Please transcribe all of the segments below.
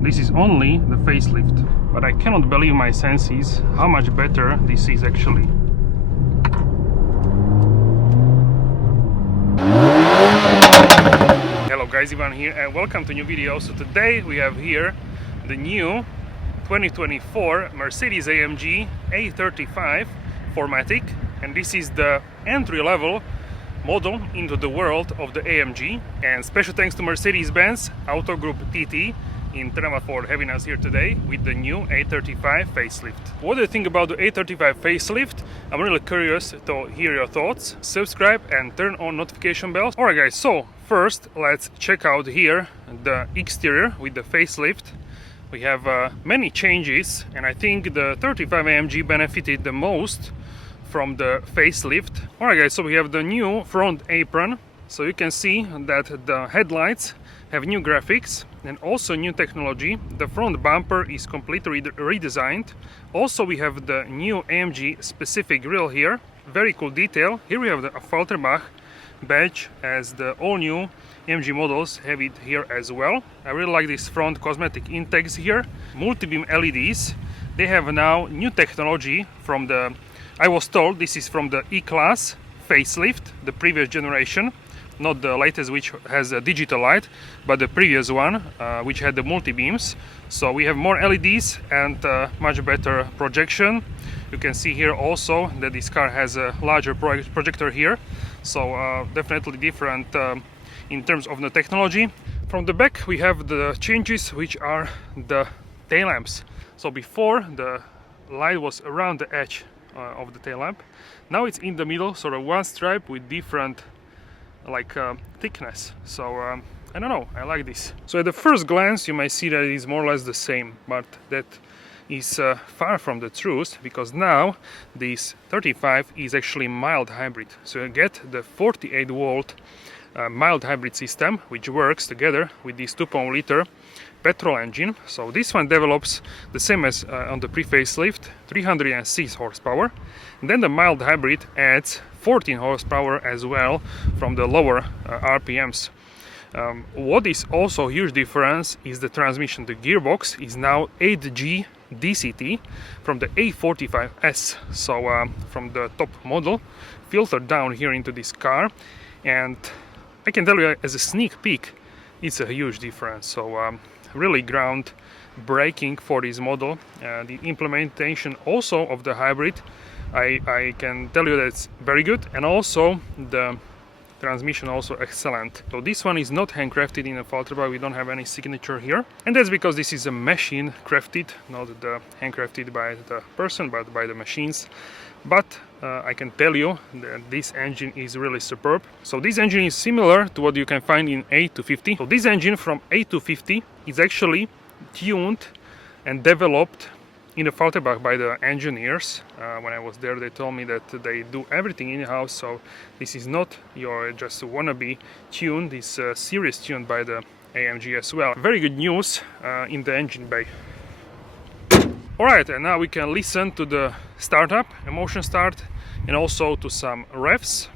This is only the facelift, but I cannot believe my senses how much better this is actually. Hello guys, Ivan here and welcome to a new video. So today we have here the new 2024 Mercedes AMG A35 4MATIC, and this is the entry-level model into the world of the AMG. And special thanks to Mercedes-Benz Autogroup TT in Trnava for having us here today with the new A35 facelift. What do you think about the A35 facelift? I'm really curious to hear your thoughts. Subscribe and turn on notification bells. Alright guys, so first let's check out here the exterior with the facelift. We have many changes, and I think the 35 AMG benefited the most from the facelift. Alright guys, so we have the new front apron, so you can see that the headlights have new graphics and also new technology. The front bumper is completely redesigned. Also we have the new AMG specific grille here, very cool detail. Here we have the AFFALTERBACH badge, as the all new AMG models have it here as well. I really like this front cosmetic intakes here. Multi-beam LEDs, they have now new technology from the, I was told this is from the E-Class facelift, the previous generation, not the latest which has a digital light, but the previous one which had the multi-beams. So we have more LEDs and much better projection. You can see here also that this car has a larger projector here, so definitely different in terms of the technology. From the back we have the changes, which are the tail lamps. So before the light was around the edge of the tail lamp, now it's in the middle, sort of one stripe with different thickness. So I don't know, I like this. So at the first glance you may see that it is more or less the same, but that is far from the truth, because now this 35 is actually mild hybrid. So you get the 48 volt mild hybrid system, which works together with this 2.0 liter petrol engine. So this one develops the same as on the pre-facelift, 306 horsepower. And then the mild hybrid adds 14 horsepower as well from the lower RPMs. What is also a huge difference is the transmission. The gearbox is now 8G DCT from the A45S, so from the top model, filtered down here into this car. And I can tell you, as a sneak peek, it's a huge difference. So really ground breaking for this model. The implementation also of the hybrid, I can tell you that it's very good, and also the transmission also excellent. So this one is not handcrafted in a AFFALTERBACH, we don't have any signature here, and that's because this is a machine crafted, not the handcrafted by the person but by the machines. But I can tell you that this engine is really superb. So this engine is similar to what you can find in A250. So this engine from A250 is actually tuned and developed in the AFFALTERBACH by the engineers. When I was there, they told me that they do everything in-house, so this is not your just wannabe tune, this series tuned by the AMG as well. Very good news in the engine bay. Alright, and now we can listen to the startup, emotion start, and also to some revs.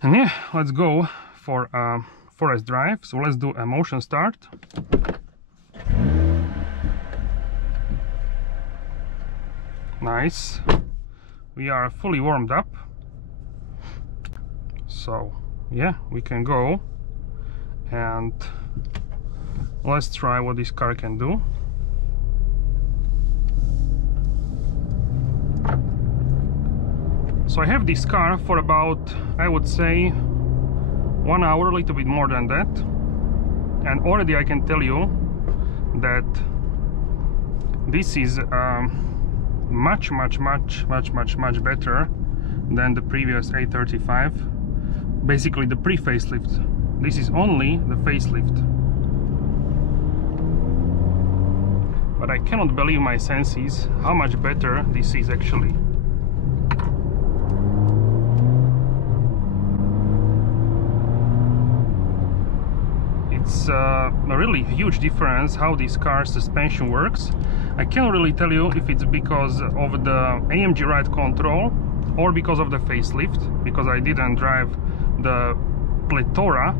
And yeah, let's go for a forest drive. So let's do a motion start. Nice. We are fully warmed up. So yeah, we can go and let's try what this car can do. So I have this car for about, I would say, 1 hour, a little bit more than that, and already I can tell you that this is much better than the previous A35, basically the pre-facelift. This is only the facelift, but I cannot believe my senses how much better this is actually. It's a really huge difference how this car's suspension works. I can't really tell you if it's because of the AMG ride control or because of the facelift, because I didn't drive the plethora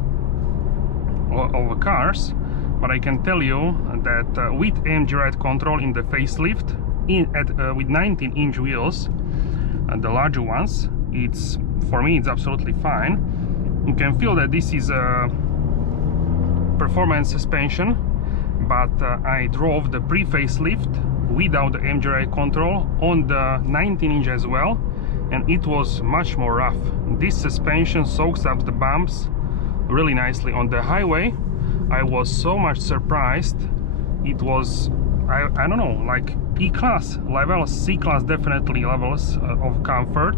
of cars, but I can tell you that with AMG ride control in the facelift, with 19-inch wheels, the larger ones, for me it's absolutely fine. You can feel that this is a performance suspension, but I drove the pre-facelift without the AMG ride control on the 19-inch as well, and it was much more rough. This suspension soaks up the bumps really nicely. On the highway I was so much surprised. It was, I don't know, like E-class levels, C-class definitely levels of comfort.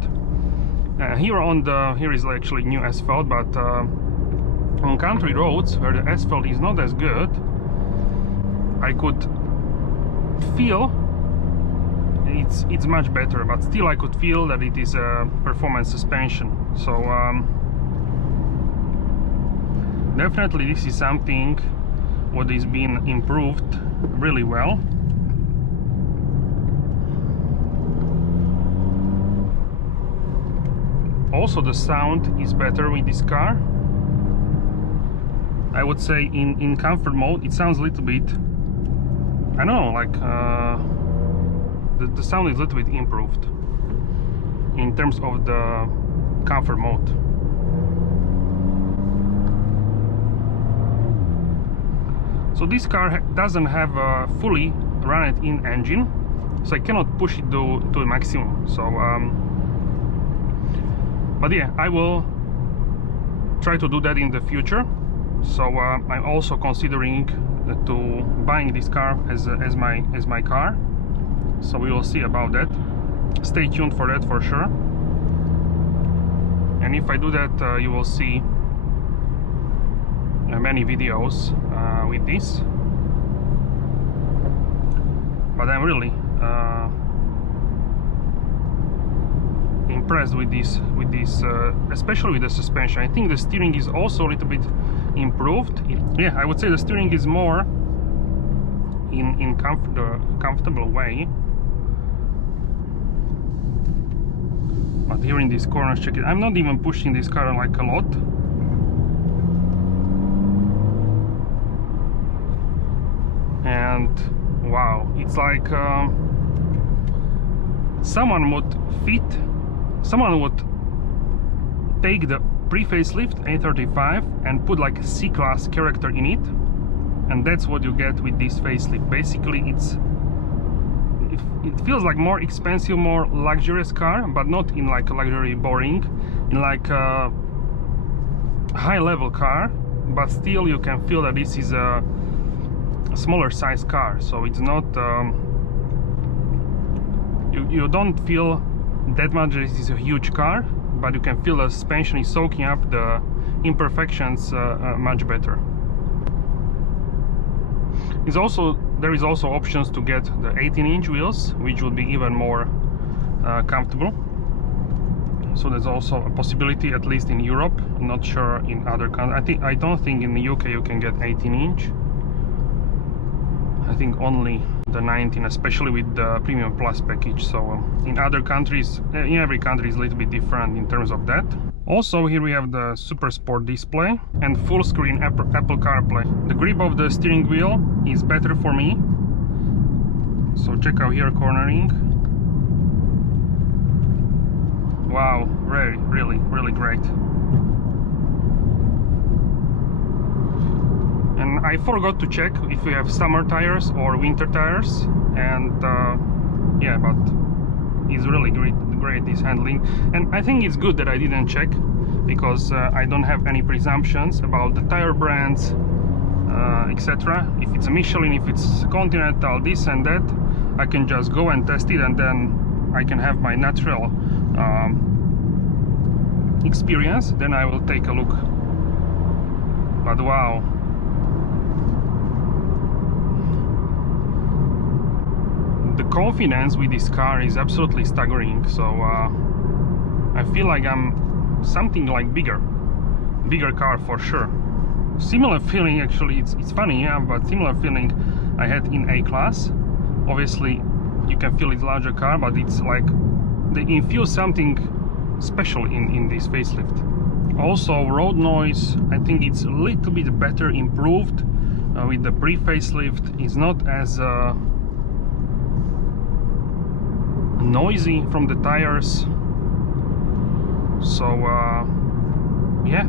Here is actually new asphalt, but on country roads where the asphalt is not as good, I could feel it's much better, but still I could feel that it is a performance suspension. So definitely this is something what is being improved really well. Also the sound is better with this car. I would say in comfort mode it sounds a little bit, I don't know, like the sound is a little bit improved in terms of the comfort mode. So this car doesn't have a fully run-it-in engine, so I cannot push it to the maximum. So but yeah, I will try to do that in the future. So I'm also considering to buying this car as my car. So we will see about that. Stay tuned for that for sure. And if I do that, you will see many videos with this. But I'm really impressed with this, especially with the suspension. I think the steering is also a little bit improved. Yeah, I would say the steering is more in comfortable way. But here in these corners, check it. I'm not even pushing this car like a lot. And wow, it's like someone would take the pre-facelift A35 and put like a C-class character in it, and that's what you get with this facelift. Basically it feels like more expensive, more luxurious car, but not in like a luxury boring, in like a high-level car, but still you can feel that this is a smaller size car. So it's not you don't feel that much that this is a huge car, but you can feel the suspension is soaking up the imperfections much better. There is also options to get the 18-inch wheels, which would be even more comfortable. So there's also a possibility, at least in Europe. I'm not sure in other countries. I don't think in the UK you can get 18-inch. I think only the 19, especially with the Premium Plus package. So in other countries, in every country is a little bit different in terms of that. Also here we have the Super Sport display and full screen Apple CarPlay. The grip of the steering wheel is better for me. So check out here, cornering. Wow, really great. And I forgot to check if we have summer tires or winter tires, and yeah, but it's really great this handling. And I think it's good that I didn't check, because I don't have any presumptions about the tire brands, etc. If it's a Michelin, if it's Continental, this and that, I can just go and test it, and then I can have my natural experience. Then I will take a look. But wow, the confidence with this car is absolutely staggering. So I feel like I'm something like bigger car for sure. Similar feeling, actually, it's funny, yeah, but similar feeling I had in A-class Obviously you can feel it's a larger car, but it's like they infuse something special in this facelift. Also road noise, I think it's a little bit better improved with the pre-facelift. It's not as noisy from the tires, so yeah,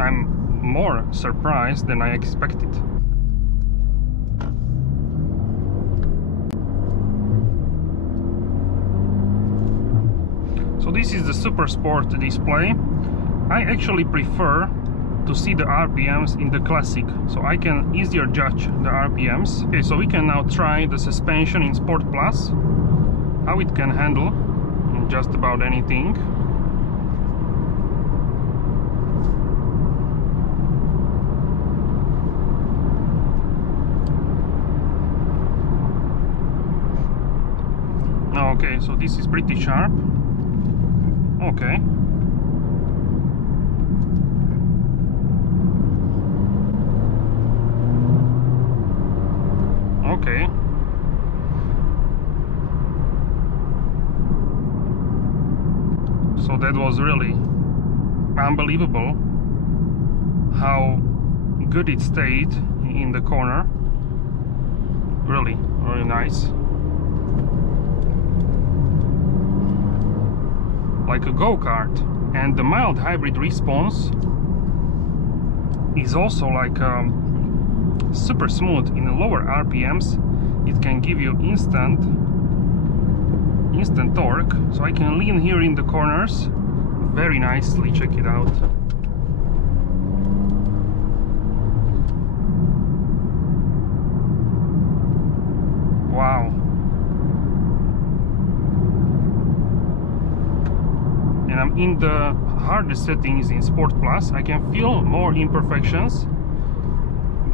I'm more surprised than I expected. So this is the Super Sport display. I actually prefer to see the RPMs in the Classic, so I can easier judge the RPMs. Okay, so we can now try the suspension in Sport Plus, how it can handle just about anything. Okay, so this is pretty sharp. Okay. Okay. So that was really unbelievable how good it stayed in the corner. Really, really nice. Like a go-kart. And the mild hybrid response is also like super smooth. In the lower RPMs it can give you instant torque, so I can lean here in the corners very nicely. Check it out. Wow. And I'm in the hardest settings in Sport Plus. I can feel more imperfections.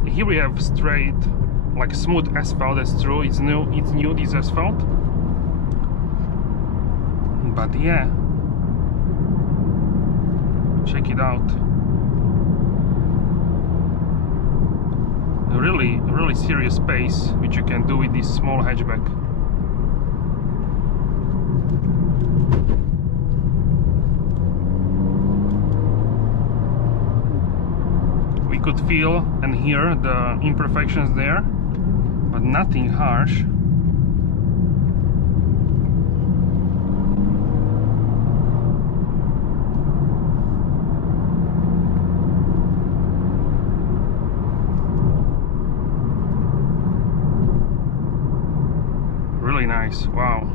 Here we have straight, like smooth asphalt. That's true. It's new this asphalt. But yeah, check it out. A really serious pace which you can do with this small hatchback. We could feel and hear the imperfections there, but nothing harsh. Really nice. Wow.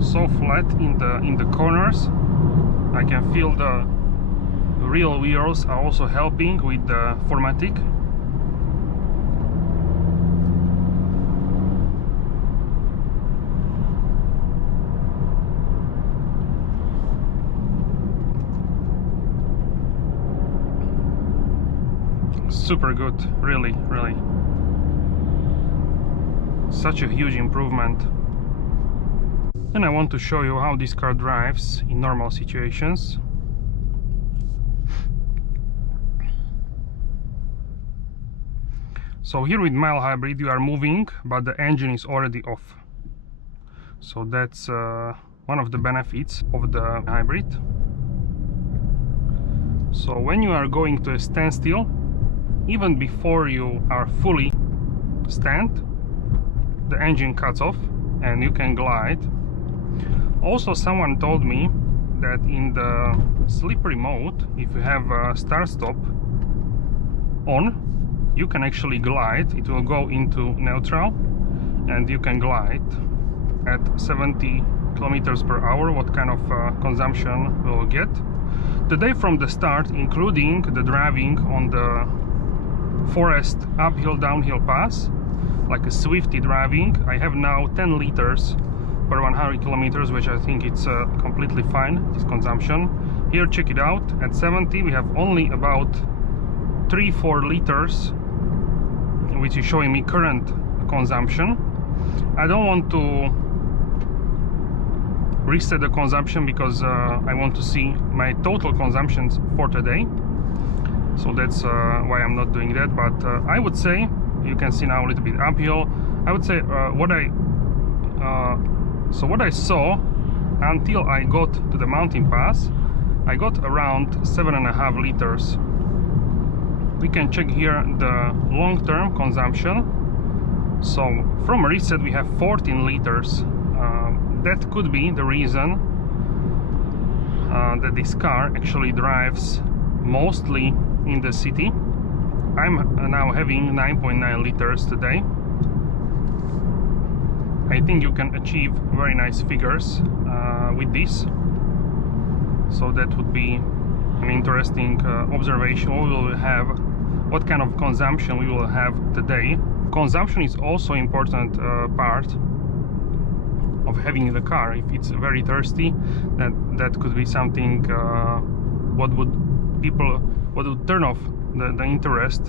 So flat in the corners. I can feel the real wheels are also helping with the 4MATIC. Super good, really. Such a huge improvement. And I want to show you how this car drives in normal situations. So here with mild hybrid you are moving, but the engine is already off. So that's one of the benefits of the hybrid. So when you are going to a standstill, even before you are fully stand, the engine cuts off and you can glide. Also, someone told me that in the slippery mode, if you have a start-stop on, you can actually glide. It will go into neutral and you can glide at 70 kilometers per hour. What kind of consumption will get today from the start, including the driving on the forest uphill downhill pass, like a Swifty driving. I have now 10 liters per 100 kilometers, which I think it's completely fine, this consumption. Here, check it out, at 70 we have only about 3-4 liters, which is showing me current consumption. I don't want to reset the consumption because I want to see my total consumptions for today. So that's why I'm not doing that. But I would say, you can see now a little bit uphill. I would say what I saw until I got to the mountain pass, I got around 7.5 liters. We can check here the long-term consumption. So from a reset we have 14 liters. That could be the reason that this car actually drives mostly in the city. I'm now having 9.9 liters today. I think you can achieve very nice figures with this. So that would be an interesting observation. We will have what kind of consumption we will have today. Consumption is also important part of having the car. If it's very thirsty, that could be something what would turn off the interest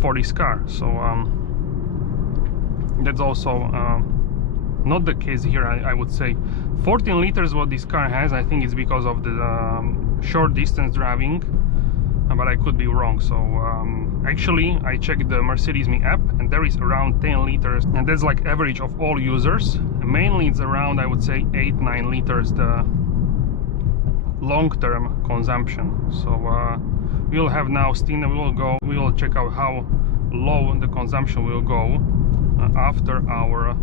for this car. So that's also not the case here. I would say 14 liters what this car has. I think it's because of the short distance driving, but I could be wrong. So actually I checked the Mercedes-Me app and there is around 10 liters, and that's like average of all users. Mainly it's around, I would say, 8-9 liters the long-term consumption. So we'll have now steam, we will check out how low the consumption will go after our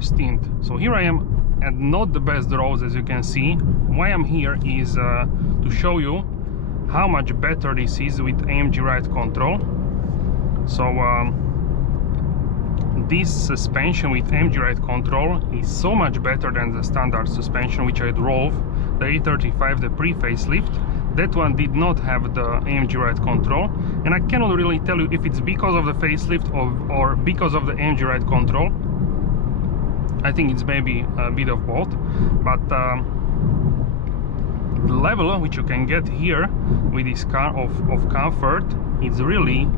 stint. So here I am at not the best roads, as you can see. Why I'm here is to show you how much better this is with AMG ride control. So this suspension with AMG ride control is so much better than the standard suspension which I drove, the A35, the pre-facelift. That one did not have the AMG ride control, and I cannot really tell you if it's because of the facelift or because of the AMG ride control. I think it's maybe a bit of both, but the level which you can get here with this car of comfort is really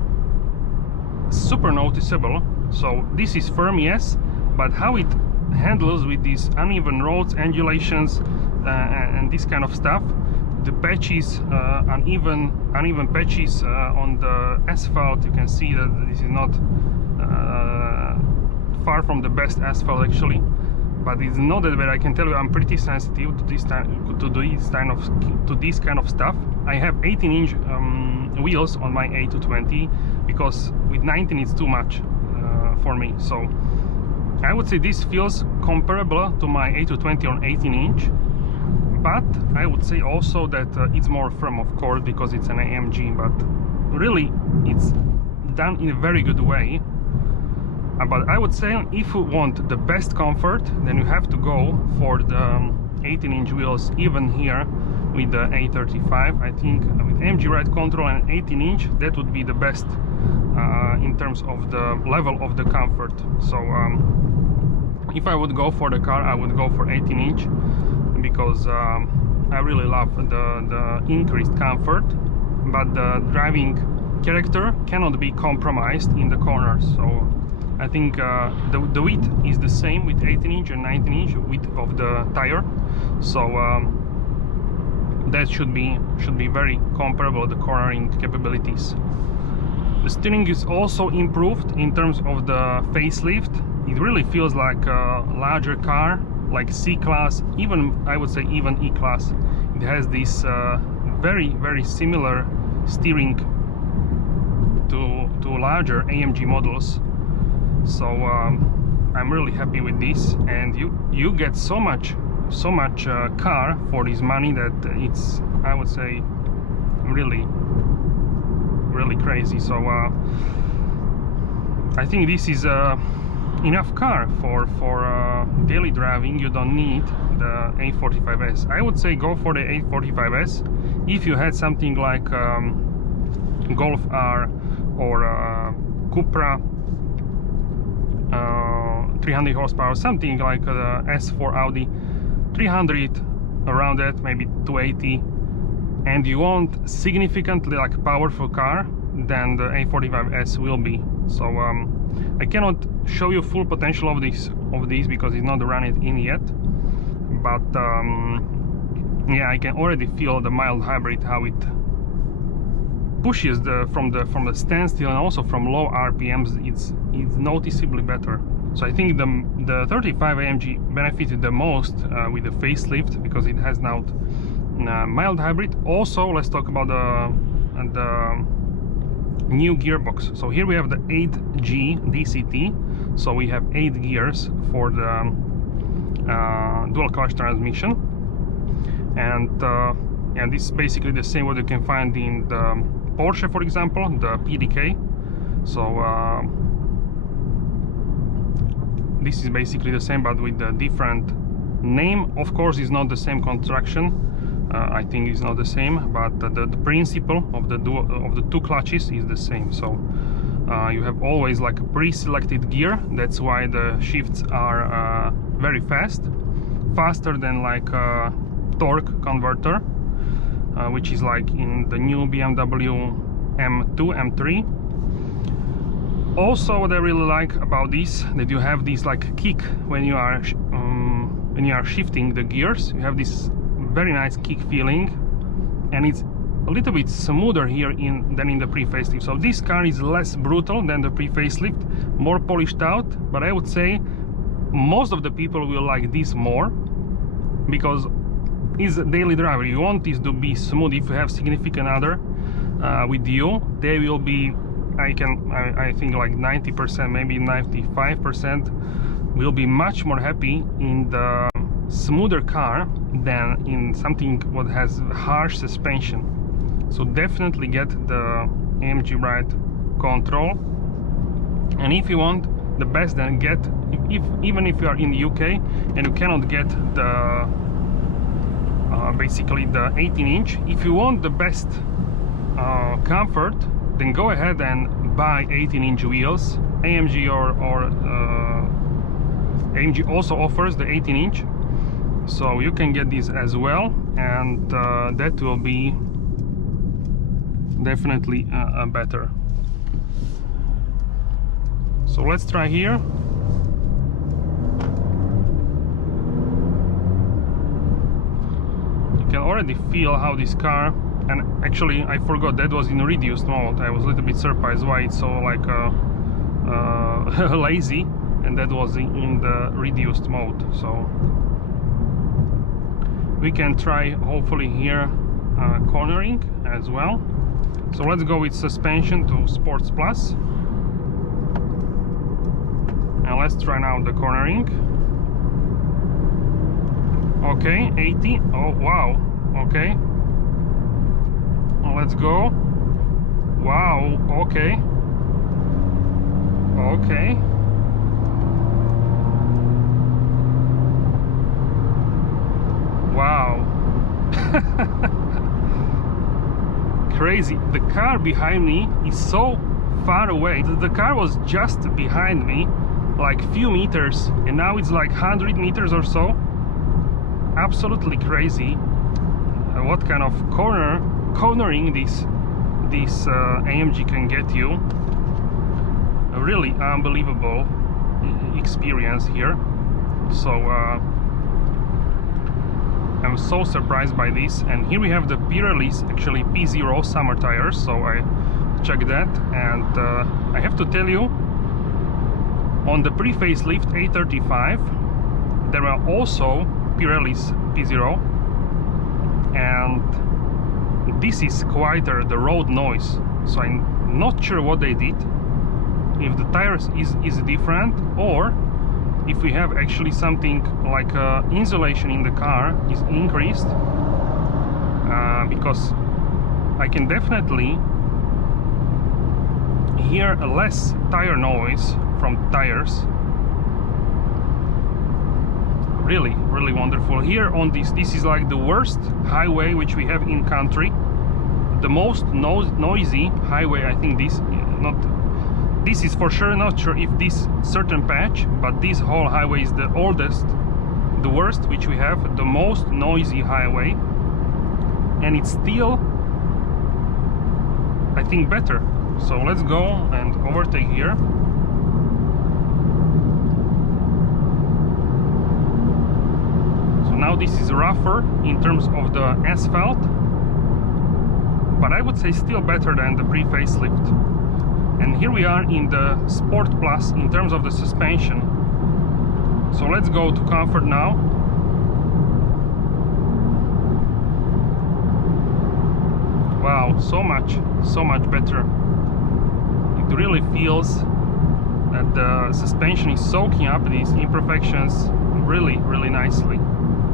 super noticeable. So this is firm, yes, but how it handles with these uneven roads, undulations, and this kind of stuff, the patches, uneven patches on the asphalt, you can see that this is not far from the best asphalt actually, but it's not that bad. I can tell you I'm pretty sensitive to this kind of stuff. I have 18-inch wheels on my A220 because with 19 it's too much for me. So I would say this feels comparable to my A220 on 18-inch, but I would say also that it's more firm, of course, because it's an AMG, but really it's done in a very good way. But I would say if you want the best comfort, then you have to go for the 18-inch wheels, even here with the A35. I think with AMG ride control and 18-inch, that would be the best in terms of the level of the comfort. So if I would go for the car, I would go for 18-inch because I really love the increased comfort, but the driving character cannot be compromised in the corners. So I think the width is the same with 18-inch and 19-inch width of the tire, so that should be very comparable, the cornering capabilities. The steering is also improved in terms of the facelift. It really feels like a larger car, like C-Class, even I would say even E-Class. It has this very similar steering to larger AMG models. So I'm really happy with this, and you get so much car for this money that it's, I would say, really crazy. So I think this is enough car for daily driving. You don't need the A45S. I would say go for the A45S if you had something like Golf R or Cupra 300 horsepower, something like the S4 Audi 300, around that, maybe 280, and you want significantly like powerful car, then the A45S will be. So I cannot show you full potential of these because it's not run it in yet, but yeah, I can already feel the mild hybrid, how it pushes from the standstill, and also from low RPMs it's noticeably better. So I think the 35 AMG benefited the most with the facelift, because it has now mild hybrid. Also, let's talk about the new gearbox. So here we have the 8G DCT, so we have 8 gears for the dual clutch transmission, and this is basically the same what you can find in the Porsche, for example, the PDK. So this is basically the same, but with a different name. Of course, it's not the same construction. I think it's not the same, but the principle of the two clutches is the same. So you have always like a pre-selected gear. That's why the shifts are very fast, faster than like a torque converter, which is like in the new BMW M2, M3. Also, what I really like about this, that you have this like kick when you are shifting the gears. You have this very nice kick feeling, and it's a little bit smoother here than in the pre-facelift. So this car is less brutal than the pre-facelift, more polished out, but I would say most of the people will like this more, because it's a daily driver. You want this to be smooth. If you have significant other with you, they will be, I think like 90%, maybe 95% will be much more happy in the smoother car than in something what has harsh suspension. So definitely get the AMG Ride Control, and if you want the best, then get, even if you are in the UK and you cannot get the basically the 18-inch, if you want the best comfort, then go ahead and buy 18-inch wheels. AMG or AMG also offers the 18-inch, so you can get this as well, and that will be definitely better. So let's try here. You can already feel how this car, and actually I forgot that was in reduced mode. I was a little bit surprised why it's so like lazy, and that was in the reduced mode. So we can try hopefully here cornering as well. So let's go with suspension to Sports Plus, and let's try now the cornering. Okay, 80. Oh wow. Okay, let's go. Wow. Okay. Okay. Wow. Crazy. The car behind me is so far away. The car was just behind me, like few meters, and now it's like 100 meters or so. Absolutely crazy. What kind of cornering this AMG can get you. A really unbelievable experience here. So I'm so surprised by this. And here we have the Pirelli's actually P0 summer tires, so I checked that, and I have to tell you, on the pre-facelift A35 there were also Pirelli's P0, and this is quieter, the road noise. So I'm not sure what they did, if the tires is different, or if we have actually something like insulation in the car is increased, because I can definitely hear a less tire noise from tires. Really wonderful. Here on this is like the worst highway which we have in country, the most noisy highway. I think this is for sure, not sure if this certain patch, but this whole highway is the oldest, the worst which we have, the most noisy highway, and it's still, I think, better. So let's go and overtake here. now this is rougher in terms of the asphalt, but I would say still better than the pre-facelift. And here we are in the Sport Plus in terms of the suspension. So let's go to comfort now. Wow, so much better. It really feels that the suspension is soaking up these imperfections really nicely.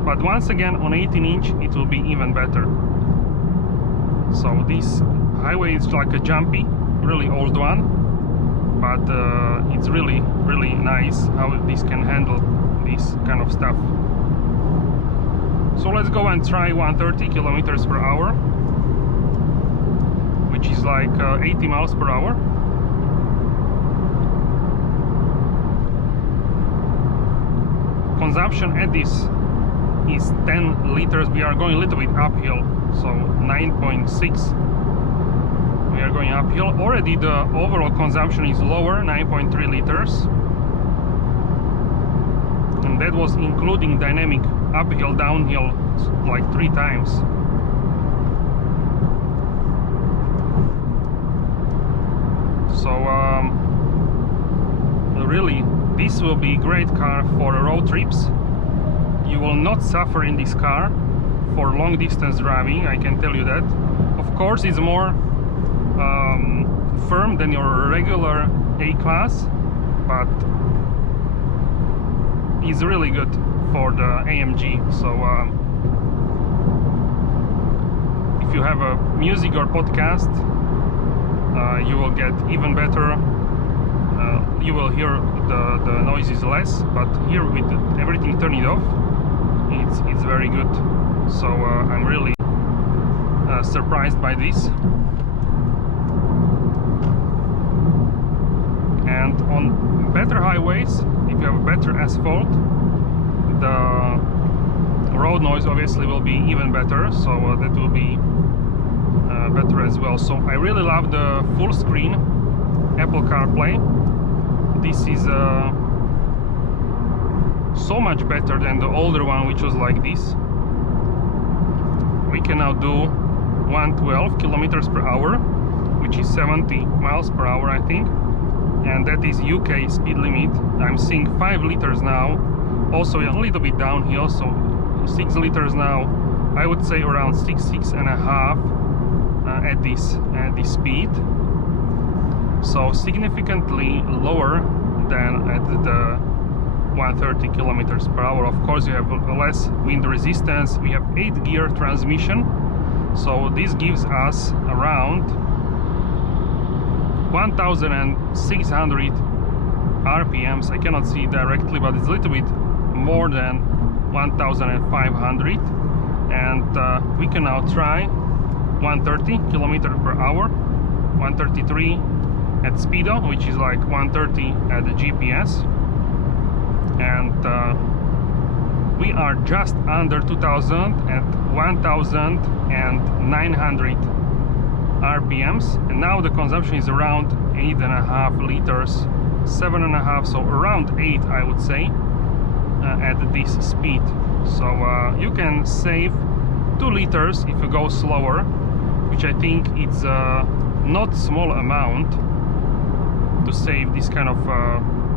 But once again, on 18-inch it will be even better. So this highway is like a jumpy, really old one, but it's really nice how this can handle this kind of stuff. So let's go and try 130 kilometers per hour, which is like 80 miles per hour. Consumption at this is 10 liters. We are going a little bit uphill, so 9.6. We are going uphill. Already the overall consumption is lower, 9.3 liters. And that was including dynamic uphill, downhill, like 3 times. So really, this will be a great car for road trips. You will not suffer in this car for long distance driving, I can tell you that. Of course, it's more firm than your regular A-Class, but it's really good for the AMG. So if you have a music or podcast, you will get even better. You will hear the noises less, but here with everything turned off, it's very good. So I'm really surprised by this. And on better highways, if you have better asphalt, the road noise obviously will be even better, so that will be better as well. So I really love the full screen Apple CarPlay. This is so much better than the older one, which was like this. We can now do 112 kilometers per hour, which is 70 miles per hour, I think, and that is UK speed limit. I'm seeing 5 liters now, also a little bit downhill, so 6 liters now. I would say around 6.5 at this speed. So significantly lower than at the 130 kilometers per hour. Of course, you have less wind resistance. We have 8-gear transmission, so this gives us around 1,600 RPMs. I cannot see directly, but it's a little bit more than 1,500. And we can now try 130 kilometers per hour, 133 at speedo, which is like 130 at the GPS, and we are just under 2,000 at 1,900 RPMs, and now the consumption is around 8.5 liters, 7.5, so around 8, I would say, at this speed. So you can save 2 liters if you go slower, which I think it's not small amount to save this kind of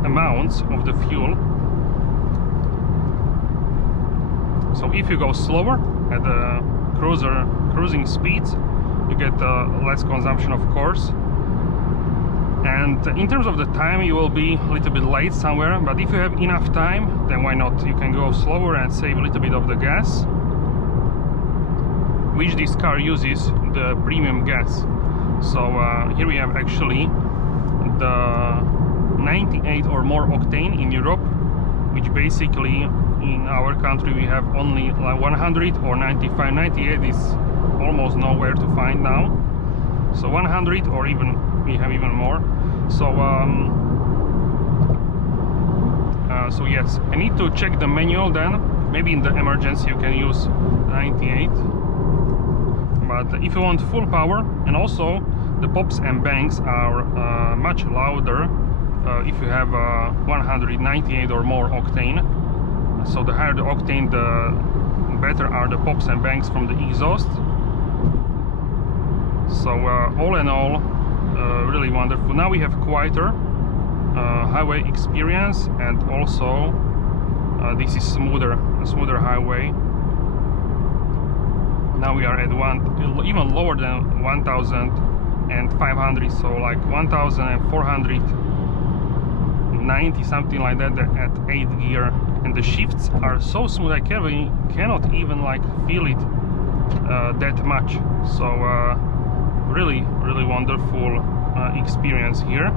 amounts of the fuel. So if you go slower at the cruising speeds, you get less consumption, of course. And in terms of the time, you will be a little bit late somewhere, but if you have enough time, then why not? You can go slower and save a little bit of the gas, which this car uses the premium gas. So here we have actually the 98 or more octane in Europe, which basically in our country we have only like 100 or 95. 98 is almost nowhere to find now, so 100 or even we have even more. So so yes, I need to check the manual then. Maybe in the emergency you can use 98, but if you want full power, and also the pops and bangs are much louder if you have 198 or more octane. So the higher the octane, the better are the pops and bangs from the exhaust. So all in all, really wonderful. Now we have quieter highway experience, and also this is a smoother highway. Now we are at even lower than 1,500, so like 1,490, something like that, at 8th gear, and the shifts are so smooth I cannot even like feel it that much. So really wonderful experience here.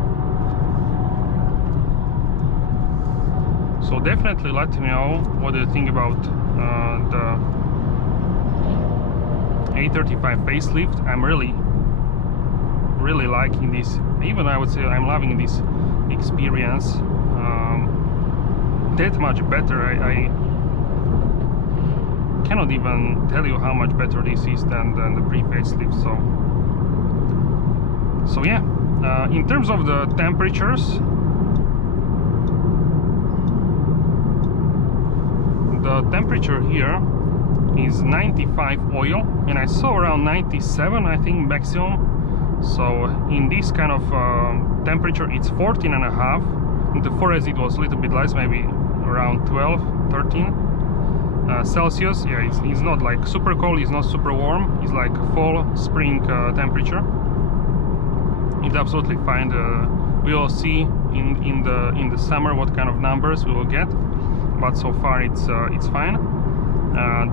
So definitely let me know what you think about the A35 facelift. I'm really liking this. Even I would say I'm loving this experience that much better. I cannot even tell you how much better this is than the pre-facelift. So yeah, in terms of the temperatures, the temperature here is 95 oil, and I saw around 97, I think, maximum. So in this kind of temperature it's 14.5. In the forest it was a little bit less, maybe around 12, 13 Celsius. Yeah, it's not like super cold, it's not super warm, it's like fall spring temperature. It's absolutely fine. We will see in the summer what kind of numbers we will get, but so far it's fine.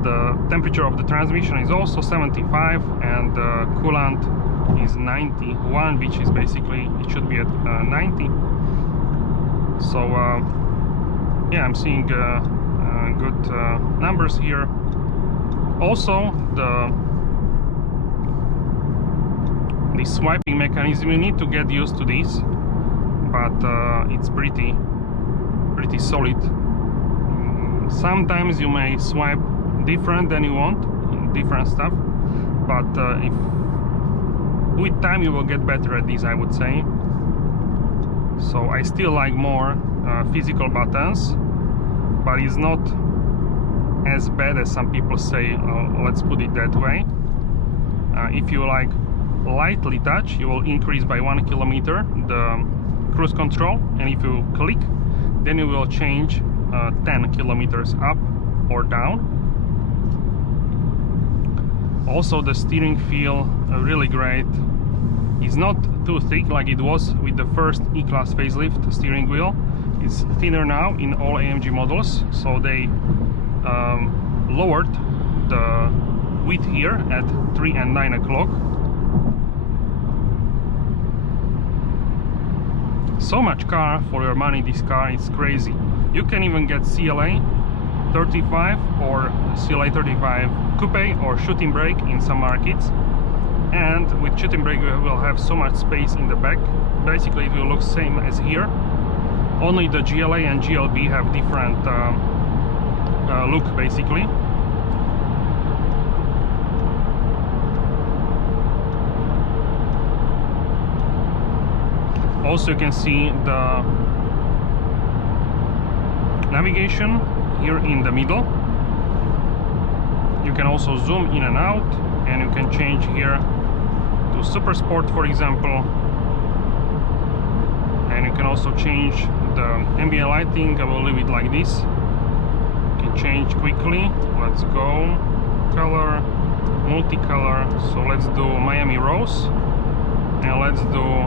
The temperature of the transmission is also 75, and the coolant is 91, which is basically, it should be at 90. So yeah, I'm seeing good numbers here. Also, the swiping mechanism, you need to get used to this, but it's pretty solid. Sometimes you may swipe different than you want, different stuff, but if with time you will get better at this, I would say. So I still like more physical buttons, but it's not as bad as some people say, let's put it that way. If you like lightly touch, you will increase by 1 kilometer the cruise control, and if you click, then you will change 10 kilometers up or down. Also, the steering feel really great. It's not too thick like it was with the first E-Class facelift steering wheel. It's thinner now in all AMG models, so they lowered the width here at 3 and 9 o'clock. So much car for your money, this car, it's crazy. You can even get CLA 35 or CLA 35 coupe or shooting brake in some markets, and with shooting brake you will have so much space in the back. Basically it will look same as here, only the GLA and GLB have different look basically. Also you can see the navigation here in the middle. You can also zoom in and out, and you can change here to Super Sport, for example, and you can also change the ambient lighting. I will leave it like this. You can change quickly. Let's go color, multicolor. So let's do Miami Rose, and let's do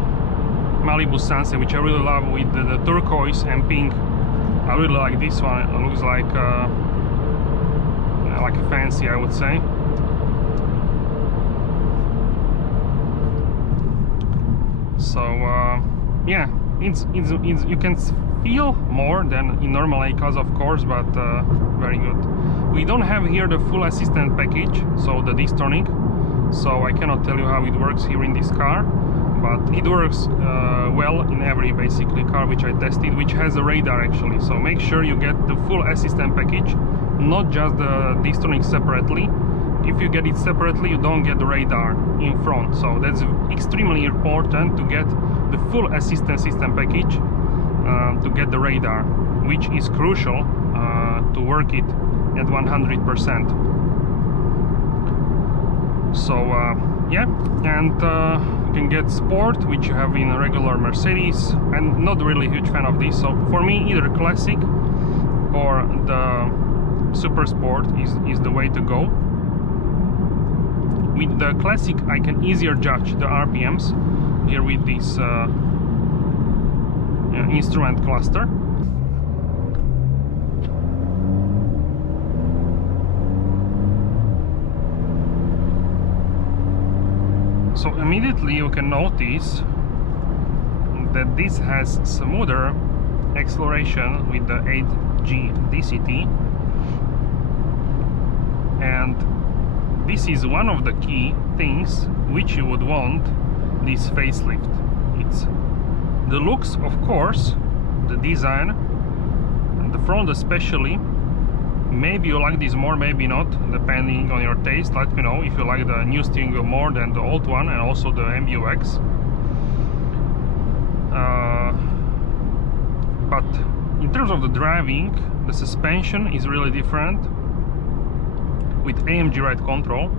Malibu Sunset, which I really love, with the turquoise and pink. I really like this one. It looks like a fancy, I would say. So yeah, it's you can feel more than in normal A-Class, of course, but very good. We don't have here the full assistant package, so the disc-turning, so I cannot tell you how it works here in this car, but it works well in every basically car which I tested, which has a radar actually. So make sure you get the full assistant package, not just the disc-turning separately. If you get it separately, you don't get the radar in front, so that's extremely important to get the full assistant system package to get the radar, which is crucial to work it at 100%. So yeah, and you can get Sport, which you have in a regular Mercedes. I'm not really a huge fan of this, so for me either Classic or the Super Sport is the way to go. With the Classic I can easier judge the RPMs here with this instrument cluster. So immediately you can notice that this has smoother acceleration with the 8G DCT, and this is one of the key things which you would want this facelift. It's the looks, of course, the design, and the front especially. Maybe you like this more, maybe not, depending on your taste. Let me know if you like the new steering wheel more than the old one, and also the MBUX. But in terms of the driving, the suspension is really different with AMG ride control.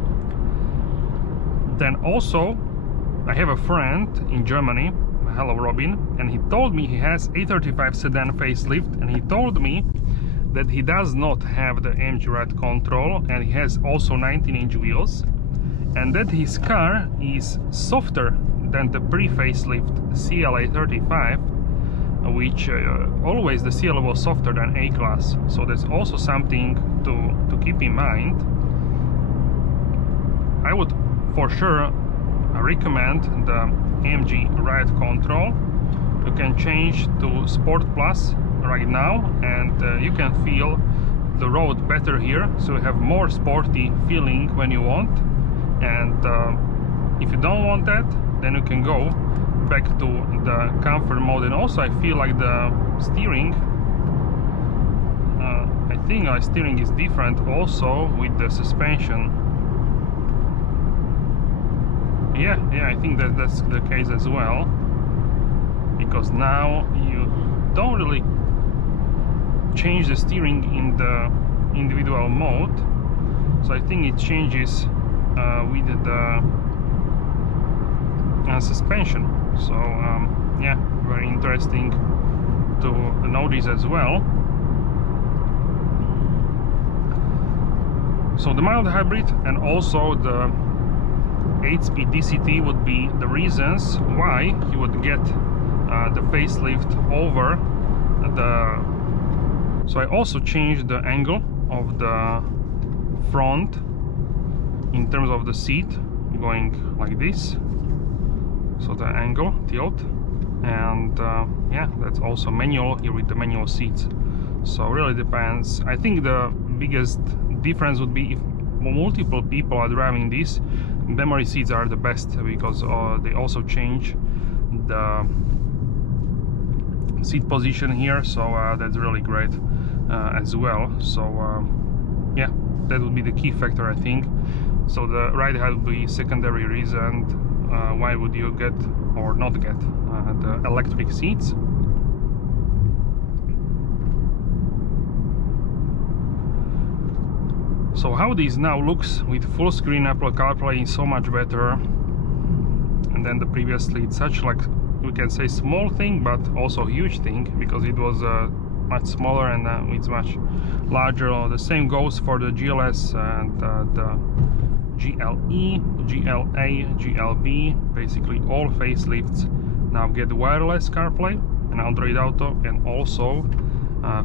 Then also, I have a friend in Germany, hello Robin, and he told me he has A35 sedan facelift, and he told me that he does not have the AMG ride control, and he has also 19-inch wheels, and that his car is softer than the pre-facelift CLA35, which always the CL was softer than A-Class. So that's also something to keep in mind. I would for sure recommend the AMG ride control. You can change to Sport Plus right now, and you can feel the road better here, so you have more sporty feeling when you want. And if you don't want that, then you can go back to the comfort mode. And also I feel like the steering, I think our steering is different also with the suspension. Yeah, I think that's the case as well, because now you don't really change the steering in the individual mode, so I think it changes with the suspension. So yeah, very interesting to notice as well. So the mild hybrid and also the 8-speed DCT would be the reasons why you would get the facelift over the. So I also changed the angle of the front in terms of the seat, going like this, so the angle, tilt, and yeah, that's also manual here with the manual seats. So really depends. I think the biggest difference would be if multiple people are driving this, memory seats are the best, because they also change the seat position here, so that's really great as well. So yeah, that would be the key factor, I think. So the ride height would be secondary reason why would you get or not get the electric seats. So how this now looks with full screen Apple CarPlay is so much better, and then the previously it's such, like, we can say small thing, but also huge thing, because it was much smaller and it's much larger. The same goes for the GLS and the GLE, GLA, GLB. Basically all facelifts now get wireless CarPlay and Android Auto, and also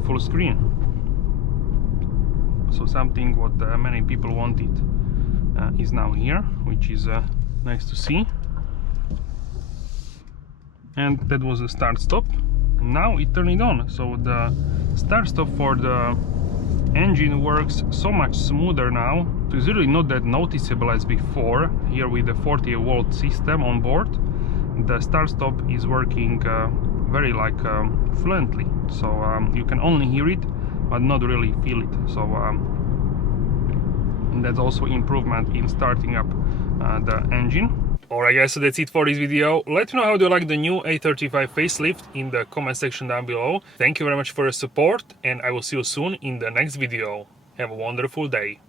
full screen. So something what many people wanted is now here, which is nice to see. And that was a start-stop. Now it turned it on, so the start-stop for the engine works so much smoother now. It's really not that noticeable as before. Here with the 48-volt system on board, the start-stop is working very like fluently. So you can only hear it, but not really feel it. So that's also improvement in starting up the engine. Alright guys, so that's it for this video. Let me know how do you like the new A35 facelift in the comment section down below. Thank you very much for your support, and I will see you soon in the next video. Have a wonderful day.